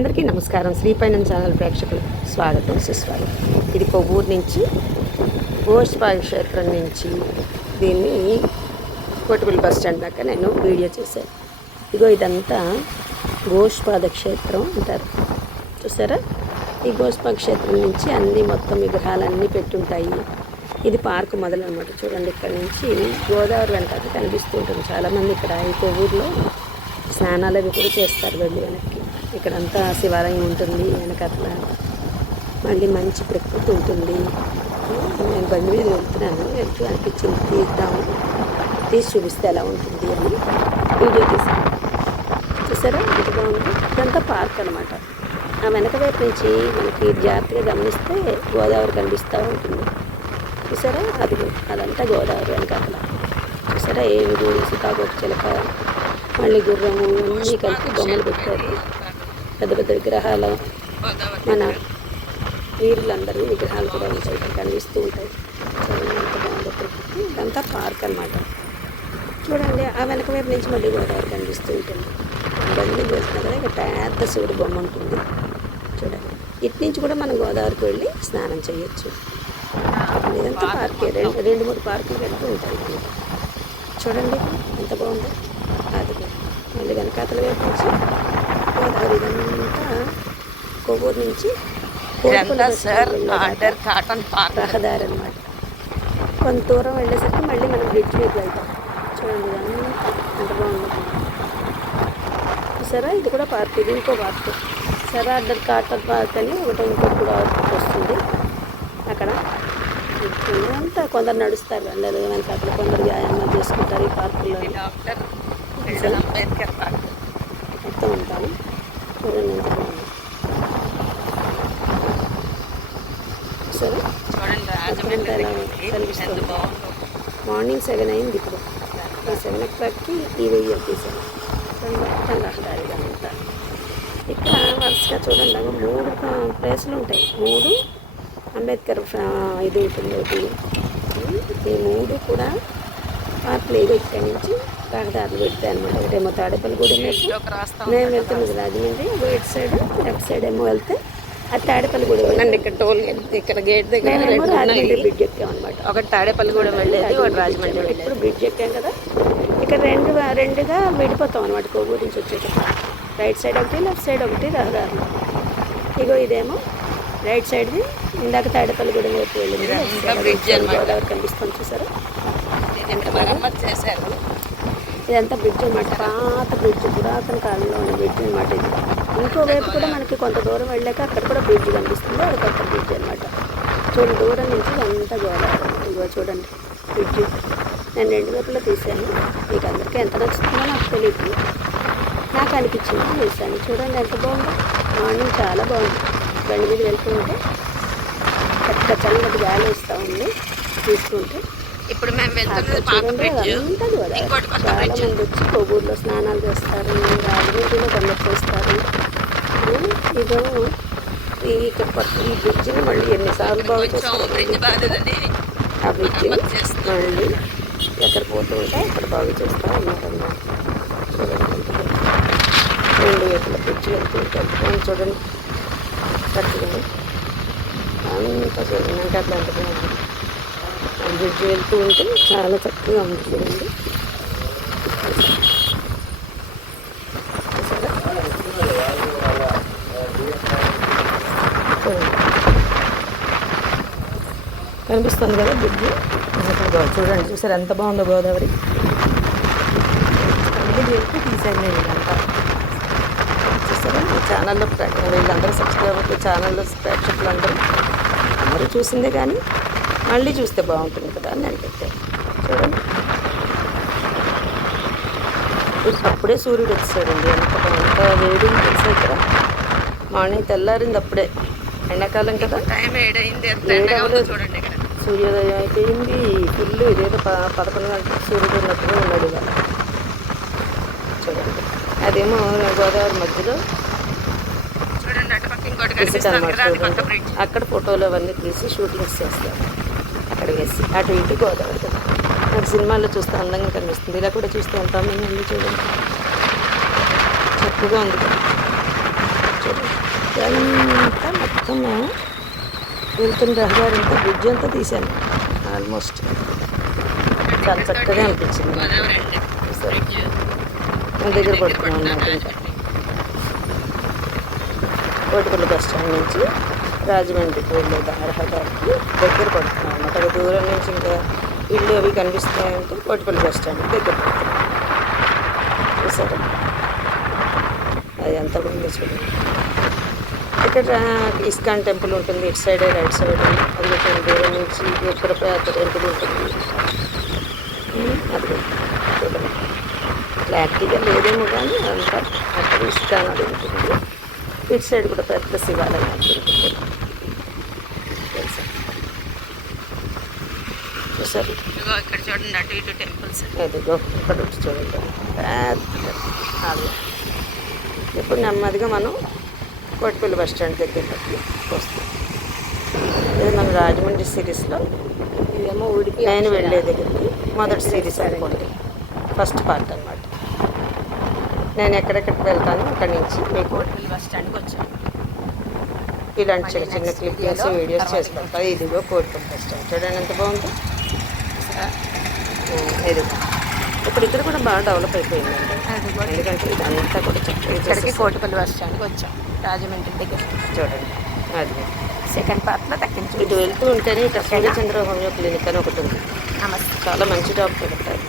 అందరికీ నమస్కారం. శ్రీపైనం ఛానల్ ప్రేక్షకులు స్వాగతం, సుస్వాగతం. ఇది కొవ్వూరు నుంచి గోష్పాద క్షేత్రం నుంచి దీన్ని కోటిపల్లి బస్ స్టాండ్ దాకా నేను వీడియో చేశాను. ఇదంతా గోష్పాద క్షేత్రం అంటారు, చూసారా? ఈ గోష్పాద క్షేత్రం నుంచి అన్నీ మొత్తం విగ్రహాలన్నీ పెట్టుంటాయి. ఇది పార్క్ మొదలు అనమాట. చూడండి, ఇక్కడ నుంచి గోదావరి వెనకాల కనిపిస్తూ ఉంటుంది. చాలామంది ఇక్కడ ఈ కొవ్వూరులో స్నానాలు అవి కూడా చేస్తారు. వెళ్ళి వెనక్కి ఇక్కడంతా శివాలయం ఉంటుంది. వెనకట్ల మళ్ళీ మంచి ప్రకృతి ఉంటుంది. నేను బండి మీద వెళ్తూ అనిపించింది తీసి చూపిస్తే ఎలా ఉంటుంది అని వీడియో తీసాను. చూసారా ఎంత బాగుంది? ఇదంతా పార్క్ అనమాట. ఆ వెనక వైపు నుంచి మనకి జాగ్రత్తగా గమనిస్తే గోదావరి కనిపిస్తూ ఉంటుంది. చూసారా? అదంతా గోదావరి వెనకాల. చూసారా? ఏనుగు, సీతాకోక చిలక, మళ్ళీ గుర్రము అన్నీ కలిపి బొమ్మలు పెట్టారు. పెద్ద పెద్ద విగ్రహాలు, మన వీరులందరూ విగ్రహాలు కూడా ఉంటాయి, కనిపిస్తూ ఉంటాయి. చూడండి ఎంత బాగుందో ప్రకృతి. ఇదంతా పార్క్ అనమాట. చూడండి, ఆ వెనక వైపు నుంచి మళ్ళీ గోదావరి కనిపిస్తూ ఉంటుంది. బండి వెళ్తున్నా కదా, ఇక్కడ పెద్ద శివుడు బొమ్మ ఉంటుంది. చూడండి, ఇటు నుంచి కూడా మనం గోదావరికి వెళ్ళి స్నానం చేయొచ్చు. ఇదంతా పార్కే. రెండు మూడు పార్కులు వెళ్తూ ఉంటాయి. చూడండి ఎంత బాగుందో. అది మళ్ళీ వెనకాతల వైపు నుంచి గోదావరి. ఇదంతా కొవ్వూరు నుంచి రహదారి అనమాట. కొంత దూరం వెళ్ళేసరికి మళ్ళీ మనం బ్రిడ్జ్ మీద వెళ్తాం. చూడండి ఇదంతా ఎంత బాగుంది. సరే, ఇది కూడా పార్క్. ఇది ఇంకో పార్క్. సరే, అడ్డర్ కాటర్ పార్క్ అని ఒకటి ఇంకోటి కూడా వస్తుంది అక్కడ. అంతా కొందరు నడుస్తారు, అందరూ వెనకాతలు కొందరు వ్యాయామాలు చేసుకుంటారు ఈ పార్కుల్లో. అంబేద్కర్ పార్క్ మొత్తం ఉంటాను. చూడండి ఎంత బాగుంది. సరే, అక్కడంతా ఎలా కనిపిస్తుంది. మార్నింగ్ 7 అయింది. ఇప్పుడు 7 o'clockకి ఈ వెయ్యి తీసాను. మొత్తం రహదారిగా అంతా. ఇక్కడ వరుసగా చూడండి 3 ప్లేసులు ఉంటాయి. 3 అంబేద్కర్ ఇది ఉంటుంది ఒకటి. ఈ 3 కూడా పార్కులు. ఇది ఇక్కడి నుంచి రహదారులు పెడతాయి అనమాట. ఒకటేమో తాడేపల్లిగూడెం వైపు మేము వెళ్తున్నది రాజమండ్రి, ఇటు సైడ్ లెఫ్ట్ సైడ్ ఏమో వెళ్తే అది తాడేపల్లిగూడెం. ఇక్కడ టోల్ ఇక్కడ గేట్ దగ్గర రాజమండ్రి బ్రిడ్జ్ ఎక్కాం అనమాట. ఒకటి తాడేపల్లిగూడెం వెళ్ళేది, ఒకటి రాజమండ్రి. ఇప్పుడు బ్రిడ్జ్ ఎక్కాం కదా, ఇక్కడ రెండుగా విడిపోతాం అనమాట. కొవ్వూరు నుంచి వచ్చేటప్పుడు రైట్ సైడ్ ఒకటి, లెఫ్ట్ సైడ్ ఒకటి రహదారులు. ఇదేమో రైట్ సైడ్ది. ఇందాక తాడేపల్లిగూడెం వైపు వెళ్ళింది. గోదావరి కనిపిస్తుంది, చూసారా ఎంత బాగా చేశారు. ఇదంతా బ్రిడ్జ్ అనమాట. పాత బ్రిడ్జ్, పురాతన కాలంలో ఉన్న బ్రిడ్జ్ అనమాట ఇది. ఇంకో వైపు కూడా మనకి కొంత దూరం వెళ్ళాక అక్కడ కూడా బ్రిడ్జ్ కనిపిస్తుంది. అది కొత్త బ్రిడ్జ్ అనమాట. చూడండి, దూరం నుంచి అంతా గోదావరి. చూడండి బ్రిడ్జ్. నేను 2 వైపులో తీసాను. మీకు అందరికీ ఎంత నచ్చుతుందో నాకు తెలియదు, నాకు అనిపించింది తీసాను. చూడండి ఎంత బాగుందో. మార్నింగ్ చాలా బాగుంది. బండి మీద వెళ్తుంటే పెద్ద చల్లటి గాలి వస్తూ ఉంది తీసుకుంటే. ఇప్పుడు మేము వెళ్తున్నది అంతా గోదావరి. చాలా మంది వచ్చి కొవ్వూరులో స్నానాలు చేస్తారు, రాజమండ్రిలో కొందరు చేస్తారు. ఇదో ఇక్కడ ఈ బ్రిడ్జిని మళ్ళీ ఎన్నిసార్లు బాగు చేస్తారు. ఆ బ్రిడ్జిని మళ్ళీ ఎక్కడ పోతూ ఉంటే అక్కడ బాగు చేస్తూ ఉన్నారన్నమాట. చూడండి, 2 వైపుల బ్రిడ్జ్ వెళ్తూ ఉంటారు. చూడండి చక్కగా అంతా చూడండి. అంటే అట్లాంటి బ్రిడ్జ్ వెళ్తూ ఉంటే చాలా చక్కగా ఉంది. చూడండి కనిపిస్తుంది కదా బ్రిడ్జ్. చూడండి, చూసారు ఎంత బాగుందో గోదావరి. అన్ని చెప్పి తీసాను నేను ఇదంతా. చూసారా? ఈ ఛానల్లో వీళ్ళందరూ సబ్స్క్రైబర్లు, ఛానల్లో ప్రేక్షకులందరూ అందరూ చూసిందే కానీ మళ్ళీ చూస్తే బాగుంటుంది కదా అని నేను పెట్టాను. చూడండి, అప్పుడే సూర్యుడు వచ్చాడండి. ఎంత వేడి తెలుసా ఇక్కడ. మార్నింగ్ తెల్లారింది అప్పుడే. ఎండాకాలం కదా, టైం 7 అయింది. చూడండి, సూర్యోదయం అయిపోయింది ఫుల్. ఇదేదో 11 గంటలకు సూర్యుడు ఉన్నట్టుగా ఉన్నాడు ఇవాళ. చూడండి, అదేమో గోదావరి మధ్యలో అక్కడ ఫోటోలు అవన్నీ తీసి షూటింగ్స్ చేస్తారు. అక్కడ వేసి అటు ఇటు గోదావరి కదా. నాకు సినిమాల్లో చూస్తే అందంగా కనిపిస్తుంది. ఇలా కూడా చూస్తే ఎంత అందంగా ఉంది చూడండి. చక్కగా ఉంది కదా చూడండి. ఇదంతా మొత్తం మేము వెళ్తున్న రహదారి అంతా బ్రిడ్జ్ అంతా తీసాను ఆల్మోస్ట్. చాలా చక్కగా అనిపించింది సరే మన దగ్గర పడుతున్నాం అన్నమాట. ఇంకా కోటిపల్లి బస్ స్టాండ్ నుంచి రాజమండ్రికి వెళ్ళే రహదారికి దగ్గర పడుతున్నాం అన్నమాట. అది దూరం నుంచి ఇంకా ఇల్లు అవి కనిపిస్తాయంటే కోటిపల్లి బస్ స్టాండ్ దగ్గర పడుతున్నాం. చూసారా అది ఎంత బాగుందో చూడండి. ఇక్కడ ఇస్కాన్ టెంపుల్ ఉంటుంది ఇటు సైడ్ రైట్ సైడ్. అది కొంచెం దూరం నుంచి ఉత్తరప్రదేశ్ టెంపుల్ ఉంటుంది. అది చూడండి క్లారిటీగా లేదేమో కానీ అంతా అక్కడ ఇస్కాన్ అది ఉంటుంది. ఇటు సైడ్ కూడా పెద్ద శివాలయం ఉంటుంది. చూసారు ఇక్కడ చూడండి అటు ఇటు టెంపుల్స్. అదిగో ఇక్కడ చూడండి పెద్ద ఆలయం. ఇప్పుడు నెమ్మదిగా మనం కోటిపల్లి బస్ స్టాండ్ దగ్గరికి వస్తాం. ఇది మన రాజమండ్రి సిరీస్లో ఇదేమో ఉడిపి నేను వెళ్ళే దగ్గరికి మొదటి సిరీస్ అనుకోండి, ఫస్ట్ పార్ట్ అన్నమాట. నేను ఎక్కడెక్కడికి వెళ్తాను అక్కడి నుంచి మీకు కోటిపల్లి బస్ స్టాండ్కి వచ్చాను. ఇలాంటి చిన్న చిన్న క్లిప్పింగ్స్ వీడియోస్ చేసి పెడతాను. ఇదిగో కోటిపల్లి బస్ స్టాండ్ చూడండి ఎంత బాగుంది. ఇది ఇప్పుడు ఇక్కడ కూడా బాగా డెవలప్ అయిపోయిందండి. ఎందుకంటే ఇదంతా కూడా చక్కగా ఇక్కడికి కోటిపల్లి బస్ స్టాండ్కి వచ్చాం రాజమండ్రి దగ్గర. చూడండి అది సెకండ్ పార్ట్లో తగ్గించు. ఇటు వెళ్తూ ఉంటేనే ఇక్కడ సూర్యచంద్ర హోమియో క్లినిక్ అని ఒకటి ఉంది. నమస్తే. చాలా మంచి డాక్టర్ ఉంటారు.